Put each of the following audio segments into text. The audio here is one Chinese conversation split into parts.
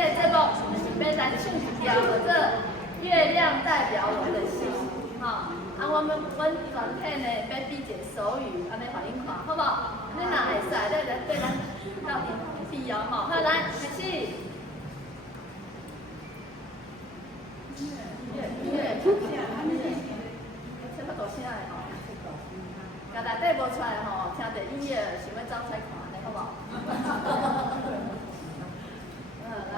的节目是要来唱一条叫做《月亮代表我的心》哈。阮全体呢要比一个手语，安尼互恁看，好无？恁若会使，你来对咱到比哦吼。好，来开始。音乐出声，这么大声的吼，甲内底无出来吼，听着音乐想要走出来看，安尼好无？来。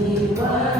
你问